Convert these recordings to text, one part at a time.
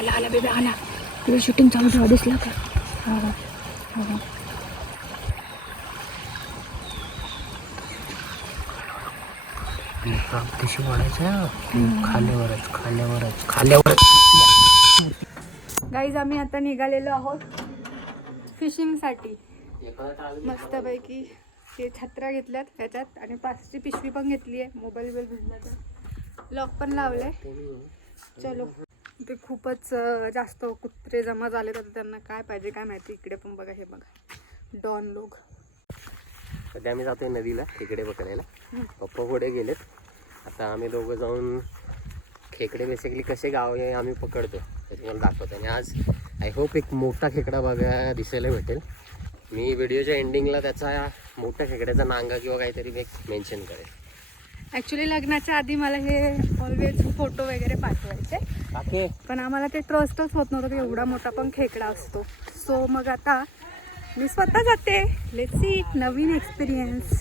आला आला बेबी आला. तुझं शूटिंग चालू ठेवा दिसला का? हा हा कशी वाढायचं खाल्यावरच खाल्यावरच खाल्यावरच. गाईज आम्ही आता निघालेलो आहोत फिशिंगसाठी मस्तपैकी ते छत्र्या घेतल्यात त्याच्यात आणि पाचची पिशवी पण घेतली आहे मोबाईल बिल भिजला तर लॉक पण लावलंय. चलो. ते खूपच जास्त कुत्रे जमा झाले तर त्यांना काय पाहिजे काय माहिती? इकडे पण बघा हे बघा. डॉन लोक सध्या आम्ही जातोय नदीला तिकडे पकडायला. पप्पा पुढे गेलेत. आता आम्ही दोघं जाऊन खेकडे बेसिकली कसे गाव आहे आम्ही पकडतो ते तुम्हाला दाखवतो. आणि आज आय होप एक मोठा खेकडा बघा दिसायला भेटेल. मी व्हिडिओच्या एंडिंगला त्याचा मोठ्या खेकड्याचा नांगा किंवा काहीतरी मी मेन्शन करेल. ॲक्च्युली लग्नाच्या आधी मला हे ऑलवेज फोटो वगैरे पाठवायचे. पण आम्हाला ते ट्रस्टच होत नव्हतं की एवढा मोठा पण खेकडा असतो. सो मग आता मी स्वतः जाते. लेट्स सी नवीन एक्सपिरियन्स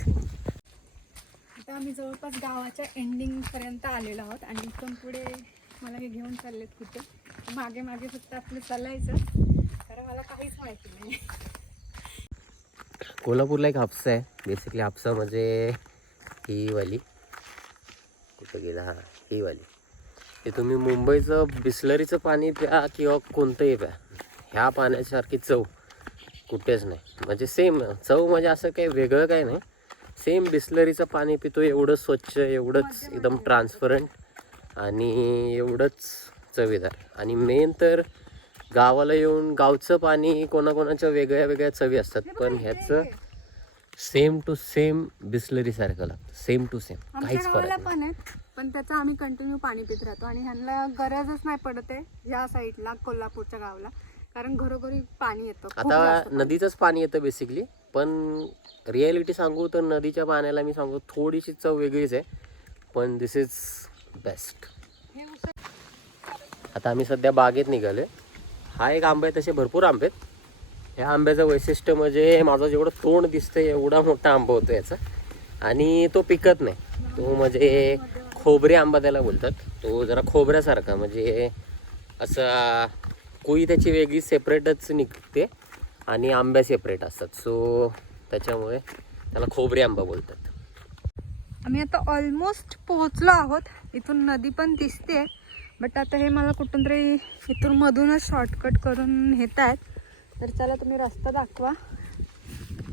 आता आम्ही जवळपास गावाच्या एंडिंगपर्यंत आलेलो आहोत आणि इथून पुढे मला हे घेऊन चाललेत कुठे? मागे मागे फक्त आपलं चालायचं. कारण मला काहीच माहिती नाही. कोल्हापूरला एक हापसा आहे. बेसिकली हापसा म्हणजे ही वाली. कुठं गेला. हा ही वाली. ते तुम्ही मुंबईचं बिस्लरीचं पाणी प्या किंवा कोणतंही प्या. ह्या पाण्यासारखी चव कुठेच नाही. म्हणजे सेम चव म्हणजे असं काही वेगळं काही नाही. सेम बिस्लरीचं पाणी पितो एवढं स्वच्छ एवढंच एकदम ट्रान्सपरंट आणि एवढंच चवीदार. आणि मेन तर गावाला येऊन गावचं पाणी कोणाकोणाच्या वेगळ्या वेगळ्या चवी असतात. पण ह्याचं सेम टू सेम बिस्लरी सारखं लागतं. Same to same. आमच्या काहीच फरक नाही. पण आहेत पण त्याचं आम्ही कंटिन्यू पाणी पित राहतो आणि ह्यांना गरजच नाही पडत आहे या साईडला कोल्हापूरच्या गावाला. कारण घरोघरी पाणी येतं खूप आता जास्त पाणी. नदीचंच पाणी येतं बेसिकली पण रिॲलिटी सांगू तर नदीच्या पाण्याला मी सांगू थोडीशी चव वेगळीच आहे पण दिस इज बेस्ट आता आम्ही सध्या बागेत निघालोय. हा एक आंबा आहे तसे भरपूर आंबे आहेत. ह्या आंब्याचं वैशिष्ट्य म्हणजे माझं जेवढं तोंड दिसतं एवढा मोठा आंबा होतो याचा. आणि तो पिकत नाही. तो म्हणजे खोबरे आंबा त्याला बोलतात. तो जरा खोबऱ्यासारखा म्हणजे असा कोई त्याची वेगळी सेपरेटच निघते आणि आंब्या सेपरेट असतात. सो त्याच्यामुळे त्याला खोबरे आंबा बोलतात. आम्ही आता ऑलमोस्ट पोहोचलो आहोत. इथून नदी पण दिसते. बट आता हे मला कुठून तरी इथून मधूनच शॉर्टकट करून नेत आहेत तर चला तुम्ही रस्ता दाखवा.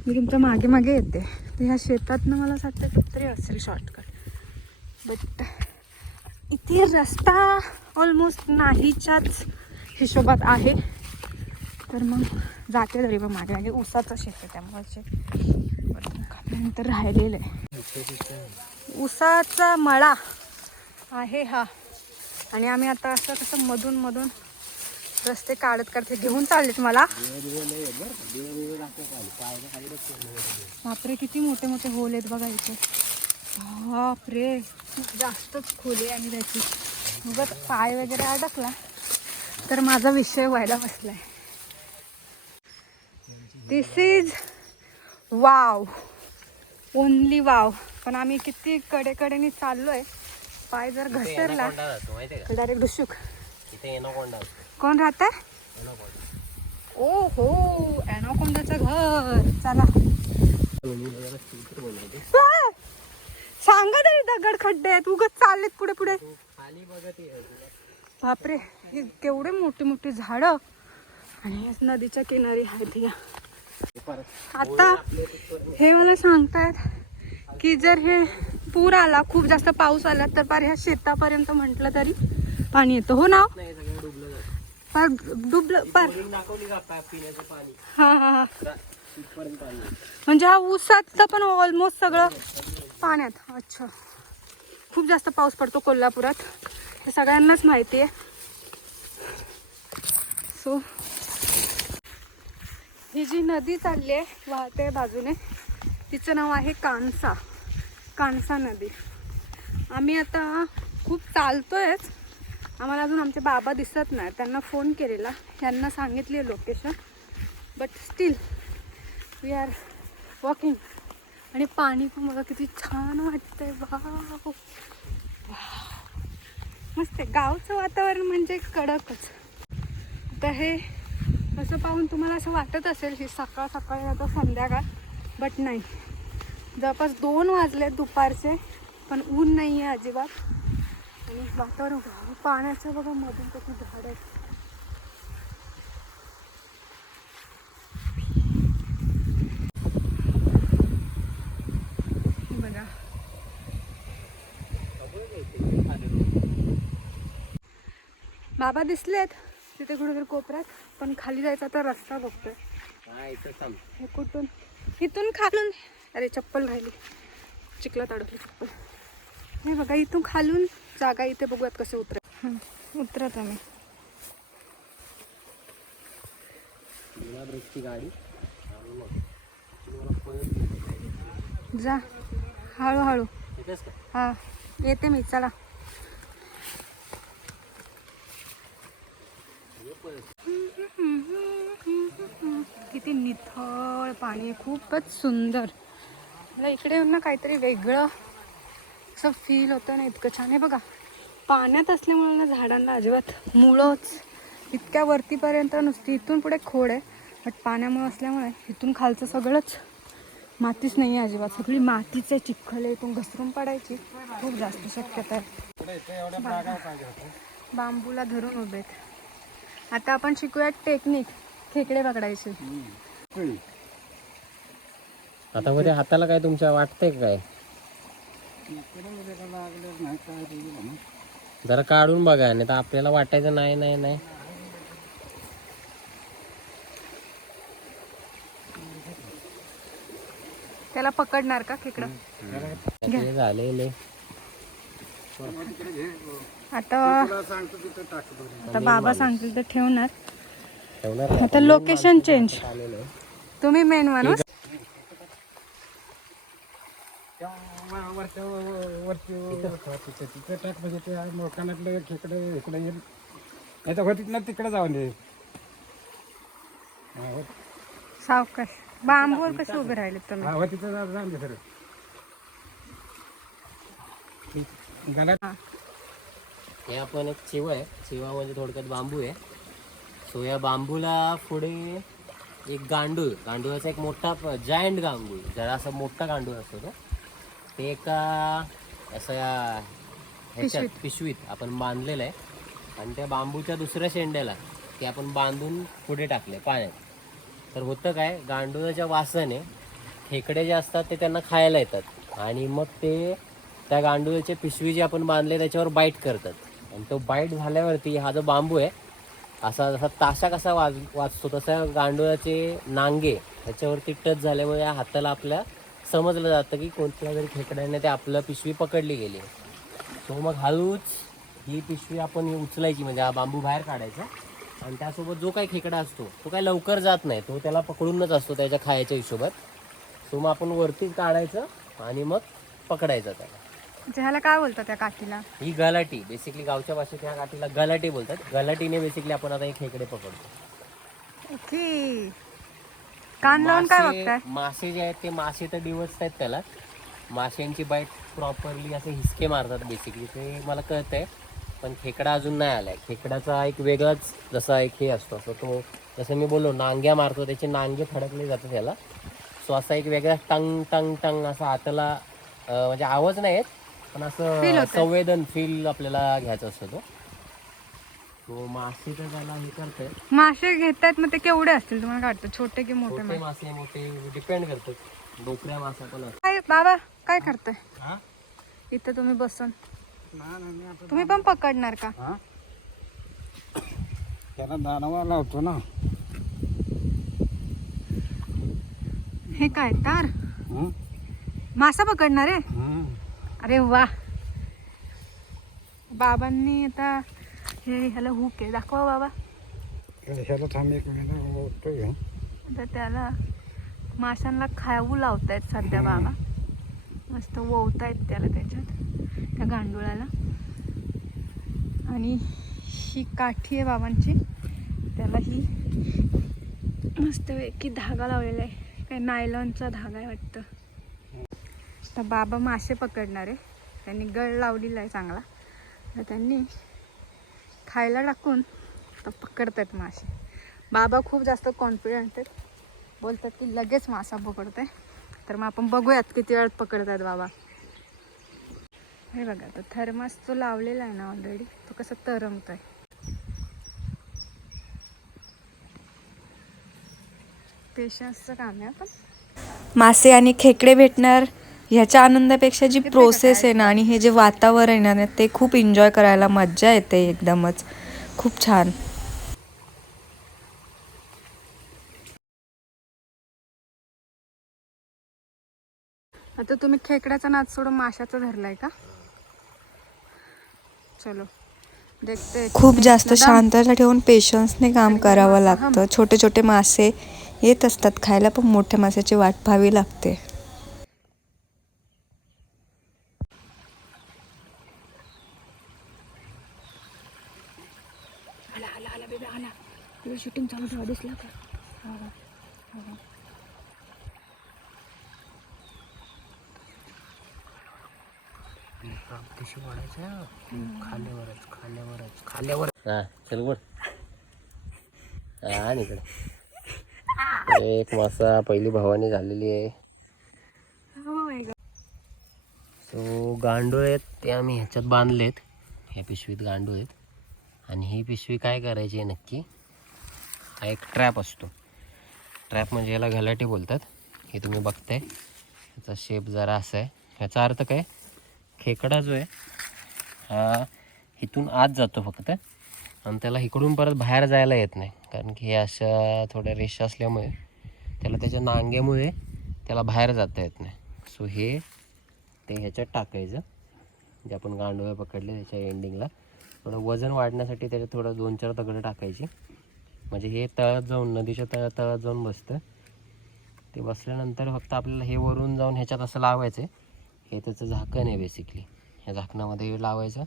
मी तुमच्या मागे मागे येते. तर ह्या शेतातनं मला असं वाटतं कुठतरी असेल शॉर्टकट बट इथे रस्ता ऑलमोस्ट नाहीच्याच हिशोबात आहे. तर मग जाते तरी मग मागे मागे. ऊसाचं शेत आहे त्यामुळे नंतर राहिलेलं आहे. ऊसाचा मळा आहे हा. आणि आम्ही आता असं कसं मधून मधून रस्ते काढत काढत हे घेऊन चाललेत मला. बापरे किती मोठे मोठे होल आहेत बघा इथे. बापरे खूप जास्तच खोली आणि त्याची. उगाच पाय वगैरे अडकला तर माझा विषय व्हायला बसलाय. This is wow only wow पण आम्ही किती कडेकडेने चाललोय. पाय जर घसरला डायरेक्ट डुशुक इथे एनोकोंडा कोण राहत ओ हो अॅनाकोंडाचं घर. चला! सांगा तरी दगड खड्डे आहेत उगत चाललेत पुढे पुढे. बापरे हे केवढे मोठे मोठे झाडं. आणि नदीच्या किनारी आहेत या. आता हे मला सांगतायत की जर हे पूर आला खूप जास्त पाऊस आला तर पार ह्या शेतापर्यंत म्हटलं तरी पाणी येतं. हो ना नाही सगळं डुबलं जातं पार डुबलं पार दाखवली का पा- पिण्याचं पाणी हा हा हा इथपर्यंत पाणी आहे. म्हणजे हा ऊसाचं पण ऑलमोस्ट सगळं पाण्यात. अच्छा. खूप जास्त पाऊस पडतो कोल्हापुरात. हे सगळ्यांनाच माहिती आहे. सो ही जी नदी चालली आहे वाहते बाजूने तिचं नाव आहे कांसा कांसा नदी. आम्ही आता खूप चालतोयच आम्हाला अजून आमचे बाबा दिसत नाही. त्यांना फोन केलेला. यांना सांगितले location but still we are walking आणि पाणी पण बघा किती छान वाटतंय. वाव मस्त आहे. गावचं वातावरण म्हणजे कडकच. तर हे असं पाहून तुम्हाला असं वाटत असेल ही सकाळ सकाळी आता संध्याकाळ. बट नाही. जवळपास दोन वाजले दुपारचे पण ऊन नाही आहे अजिबात. आणि वातावरण पाण्याचं बघा मधून कशी झाड बाबा दिसलेत तिथे कुठेतरी कोपऱ्यात पण खाली जायचा तर रस्ता बघतोय. हा हे कुठून? इथून खालून. अरे चप्पल राहिली. चिखलात अडकली चप्पल. हे बघा इथून खालून जागा इथे बघूयात कसे उतरा उतरा तुम्ही. जा. हळूहळू. हा येते मी चला. किती निथळ पाणी खूपच सुंदर. मला इकडे ना काहीतरी वेगळं असं फील होतं ना इतकं छान आहे बघा. पाण्यात असल्यामुळे ना झाडांना अजिबात मुळंच. इतक्या वरतीपर्यंत नुसती इथून पुढे खोड आहे बट पाण्यामुळे असल्यामुळे इथून खालचं सगळंच मातीच नाही आहे अजिबात. सगळी मातीच आहे चिखल आहे इथून घसरून पडायची. खूप जास्त शक्यता आहे. बांबूला धरून उभे आहेत. आता आपण शिकूया टेक्निक खेकडे पकडायचे. आता मध्ये हाताला काय तुमच्या वाटतंय काय? जरा काढून बघा नाही तर आपल्याला वाटायचं नाही नाही नाही. त्याला पकडणार का खेकडं? ते झालेले. आता आता बाबा सांगतील तर ठेवणार. आता लोकेशन चेंज आलेलं आहे. तिकडे टाक म्हणजे ते मोकानातलं खेकडे इकडे येईल. नाही तर होतीत ना तिकडे जाऊन सावकाश. बांबूवर कसे उभे राहिले तुम्ही? होतीचं जा- जाऊन दे सर गला. हे. आपण एक चिवा आहे. चिवा म्हणजे थोडक्यात बांबू आहे. सो या बांबूला पुढे एक गांडूळ. गांडूळाचा एक मोठा जायंट गांडूळ जरा असा मोठा गांडूळ असतो तो. ते एका असं या ह्याच्यात पिशवीत. आपण बांधलेलं आहे. आणि त्या बांबूच्या दुसऱ्या शेंड्याला ते आपण बांधून पुढे टाकले पाण्यात. तर होतं काय गांडुळाच्या वासाने खेकडे जे असतात ते त्यांना खायला येतात. आणि मग ते त्या गांडुळाचे पिशवी जी आपण बांधले त्याच्यावर बाईट करतात. आणि तो बाईट झाल्यावरती हा जो बांबू आहे असा जसा ताशा कसा वाज वाचतो तसा गांडुळाचे नांगे त्याच्यावरती टच झाल्यामुळे या हाताला आपल्या समजलं जातं की कोणत्या तरी खेकड्याने ते आपलं पिशवी पकडली गेली. तो मग हळूच ही पिशवी आपण उचलायची म्हणजे हा बांबू बाहेर काढायचा. आणि त्यासोबत जो काही खेकडा असतो तो काही लवकर जात नाही तो त्याला पकडूनच असतो त्याच्या खायच्या हिशोबात. सो मग आपण वरती काढायचं आणि मग पकडायचं त्याला. म्हणजे ह्याला काय बोलतात त्या काठीला? ही गलाटी बेसिकली गावच्या भाषेत ह्या काठीला गलाटी बोलतात. गलाटीने बेसिकली आपण आता हे खेकडे पकडतो. ओके. कान लावून काय मासे बघताय? मासे जे आहेत ते मासे तर डिवचत आहेत त्याला. माशांची बाईट प्रॉपरली असे हिसके मारतात बेसिकली ते मला कळतंय पण खेकडा अजून नाही आलाय. खेकड्याचा एक वेगळाच जसा एक हे असतो असं तो जसं मी बोललो नांग्या मारतो त्याचे नांगे फडकले जातात त्याला सो असा एक वेगळा टंग टंग टंग असा हाताला अं, म्हणजे आवाज नाही येत पण Feel असं होतंय. संवेदन फील आपल्याला घ्यायचं असतं तो. तो मासे तर त्याला हे करतोय मासे घेतात मग ते केवढे असतील तुम्हाला काय वाटतं? छोटे की मोठे छोटे मासे? मासे मोठे डिपेंड करतात. डोकऱ्या मासा पण असतात. काय बाबा काय करताय? हा? इथं तुम्ही बसून. तुम्ही पण पकडणार का? हा? त्याला दानवा लावतो ना. हे काय तार? हं? मासा पकडणार आहे? हं. अरे वा. बाबांनी आता हे ह्याला हुक आहे. दाखवा बाबा. ह्याला थांब एक मिनिट घेऊ आता त्याला माशांना खाऊ लावतायत सध्या बाबा. मस्त ववतायत त्याला त्याच्यात त्या गांडुळाला. आणि ही काठी आहे बाबांची. त्याला ही मस्त की धागा लावलेला आहे. काय नायलॉनचा धागा आहे वाटतं. तर बाबा मासे पकडणार आहे. त्यांनी गळ लावलेला आहे चांगला. तर त्यांनी खायला टाकून तर पकडतात मासे. बाबा खूप जास्त कॉन्फिडंट आहेत. बोलतात की लगेच मासा पकडतोय. तर मग आपण बघूयात किती वेळात पकडतात बाबा. हे बघा तो थर्मास तो लावलेला आहे ना ऑलरेडी तो कसा आहे पेशन्सचं काम आहे आपण मासे आणि खेकडे भेटणार. ह्याच्या आनंदापेक्षा जी प्रोसेस आहे. ना आणि हे जे वातावरण आहे ना ते खूप एन्जॉय करायला मज्जा येते एकदमच. खूप छान. आता तुम्ही खेकड्याचा नाच सोडून माशाचा धरलाय का? चलो. देखते. खूप जास्त शांतता ठेवून पेशन्सने काम करावं लागतं. छोटे छोटे मासे येत असतात खायला पण मोठ्या माशाची वाट पाहावी लागते. शूटिंग चालू ठेवा दिसला का? खाल्यावरच खाल्यावरच खाल्यावर हा चल बोल. हा इकडे. एक मासा पहिली भावानी झालेली आहे. सो गांडूळ आहेत ते आम्ही ह्याच्यात बांधलेत. ह्या पिशवीत गांडूळ आहेत. आणि ही पिशवी काय करायची आहे नक्की? हा एक ट्रॅप असतो. ट्रॅप म्हणजे याला घलाटी बोलतात. हे तुम्ही बघताय. याचा शेप जरा असा आहे. ह्याचा अर्थ काय? खेकडा जो आहे हा इथून आत जातो फक्त. आणि त्याला इकडून परत बाहेर जायला येत नाही. कारण की हे अशा थोड्या रेषा असल्यामुळे त्याला त्याच्या नांग्यामुळे त्याला बाहेर जाता येत नाही. सो हे ते ह्याच्यात टाकायचं. जे आपण गांडोळे पकडले त्याच्या एंडिंगला थोडं वजन वाढण्यासाठी त्याच्यात थोडं दोन चार दगडं टाकायची. म्हणजे हे तळात जाऊन नदीच्या तळ तळात जाऊन बसतं. ते बसल्यानंतर फक्त आपल्याला हे वरून जाऊन ह्याच्यात असं लावायचं आहे. हे त्याचं झाकण आहे बेसिकली ह्या झाकणामध्ये लावायचं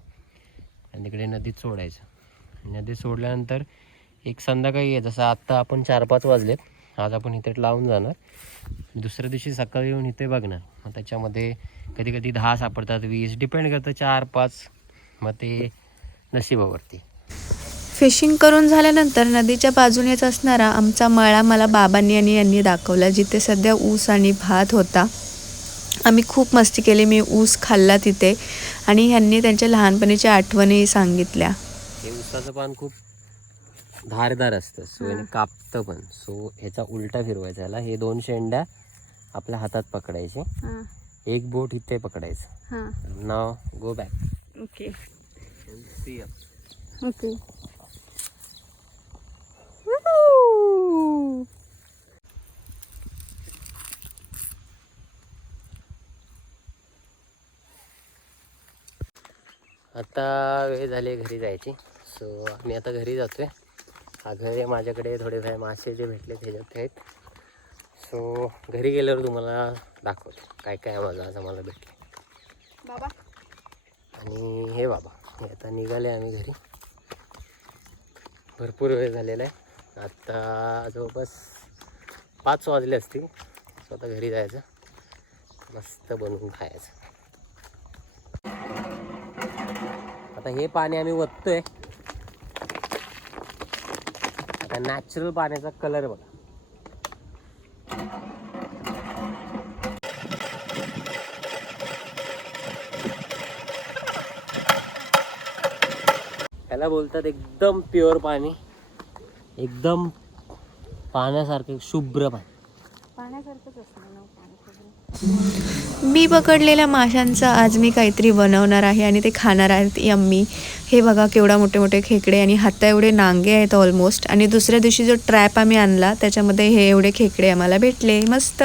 आणि तिकडे नदीत सोडायचं. नदीत सोडल्यानंतर एक संध्याकाळी आहे जसं आत्ता आपण चार पाच वाजलेत. आज आपण इथे लावून जाणार. दुसऱ्या दिवशी सकाळी येऊन इथे बघणार. मग त्याच्यामध्ये कधी कधी दहा सापडतात वीस. डिपेंड करतं चार पाच मग ते नशिबावरती. फिशिंग करून झाल्यानंतर नदीच्या बाजूनेच असणारा आमचा मळा मला बाबांनी आणि यांनी दाखवला जिथे सध्या ऊस आणि भात होता. आम्ही खूप मस्ती केली मी ऊस खाल्ला तिथे आणि ह्यांनी त्यांच्या लहानपणीच्या आठवणी सांगितल्या. हे उसाचं पान खूप धारदार असतं सो याने कापतं पण. सो ह्याचा उलटा फिरवायचा याला हे दोन शेंड्या आपल्या हातात पकडायचे. एक बोट इथे पकडायचं. नाव go back. Okay. See okay. आता वेळ झाली आहे घरी जायची. सो आम्ही आता घरी जातोय. हा घरी माझ्याकडे थोडेफार मासे जे भेटले त्याच्यात आहेत. सो घरी गेल्यावर तुम्हाला दाखवतो काय काय माझं आज आम्हाला भेटले. बाबा. आणि हे बाबा हे आता निघाले आम्ही घरी. भरपूर वेळ झालेला आहे. आत्ता जवळपास पाच वाजले असतील. सो आता घरी जायचं. मस्त बनवून खायचं. आता हे पाणी आम्ही ओततोय. आता नॅचरल पाण्याचा कलर बघा. त्याला बोलतात एकदम प्युअर पाणी. एकदम पाण्यासारखं शुभ्र पाणी. पाण्यासारखंच असतं पाणी मी पकडलेल्या माशांचं आज मी काहीतरी बनवणार आहे आणि ते खाणार आहेत यम्मी. हे बघा केवढा मोठे मोठे खेकडे आणि हाता एवढे नांगे आहेत ऑलमोस्ट आणि दुसऱ्या दिवशी जो ट्रॅप आम्ही आणला त्याच्यामध्ये हे एवढे खेकडे आम्हाला भेटले. मस्त.